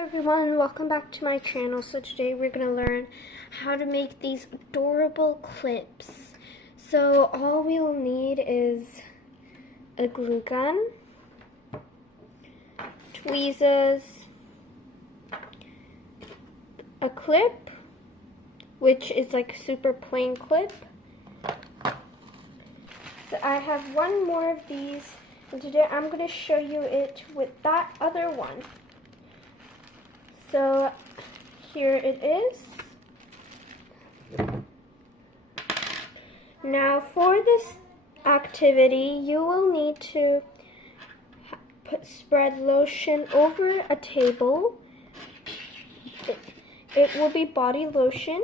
Hi everyone, welcome back to my channel. So today we're going to learn how to make these adorable clips. So all we will need is a glue gun, tweezers, a clip, which is like a super plain clip. So I have one more of these, and today I'm going to show you it with that other one. So here it is. Now for this activity, you will need to spread lotion over a table. It will be body lotion.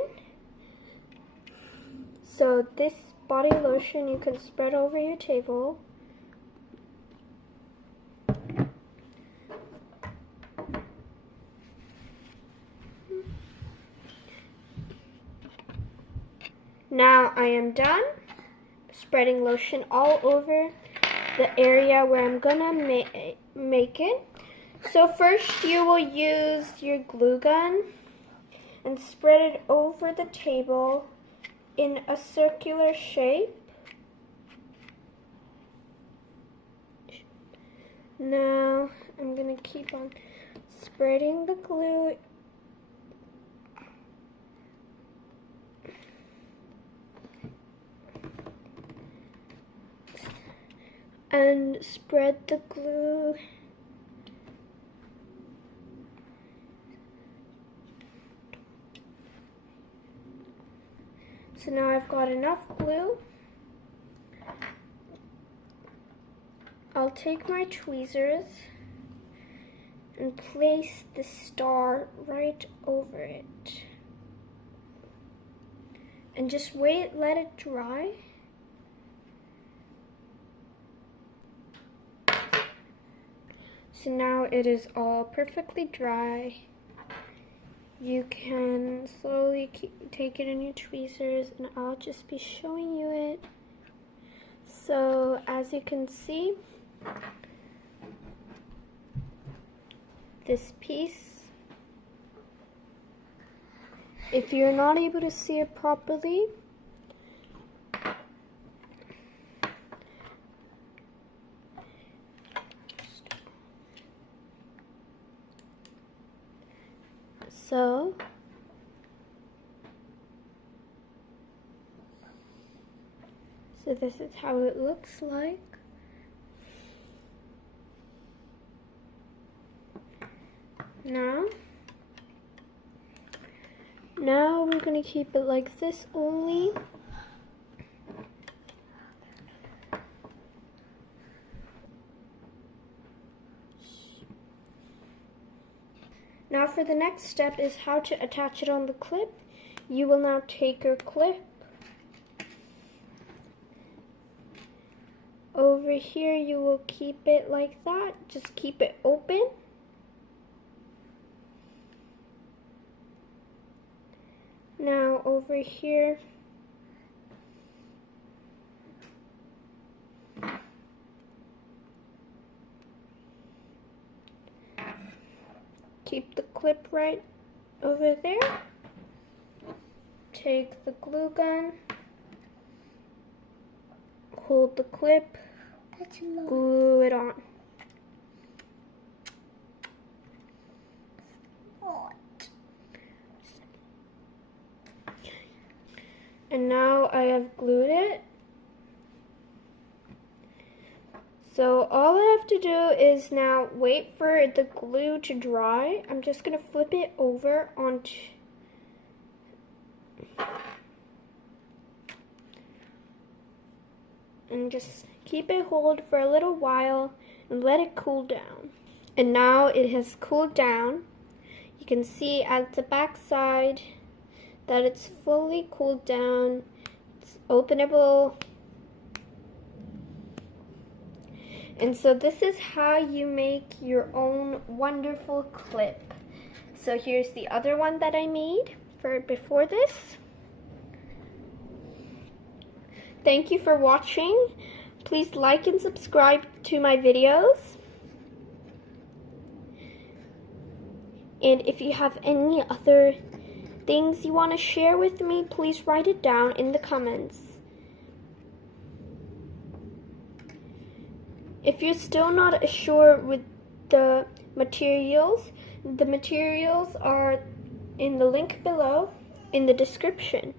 So this body lotion you can spread over your table. Now I am done spreading lotion all over the area where I'm gonna make it. So first you will use your glue gun and spread it over the table in a circular shape. Now I'm gonna keep on spreading the glue and spread the glue so now I've got enough glue. I'll take my tweezers and place the star right over it and just let it dry. So now it is all perfectly dry. You can slowly take it in your tweezers and I'll just be showing you it. So as you can see, this piece, if you're not able to see it properly, so this is how it looks like. Now we're going to keep it like this only. Now for the next step is how to attach it on the clip. You will now take your clip. Over here you will keep it like that. Just keep it open. Now over here, keep the clip right over there. Take the glue gun, hold the clip, glue it on. And now I have glued it. So all I have to do is now wait for the glue to dry. I'm just going to flip it over onto and just keep it hold for a little while and let it cool down. And now it has cooled down. You can see at the back side that it's fully cooled down. It's openable. And so this is how you make your own wonderful clip. So here's the other one that I made for before this. Thank you for watching. Please like and subscribe to my videos. And if you have any other things you want to share with me, please write it down in the comments. If you're still not sure with the materials are in the link below in the description.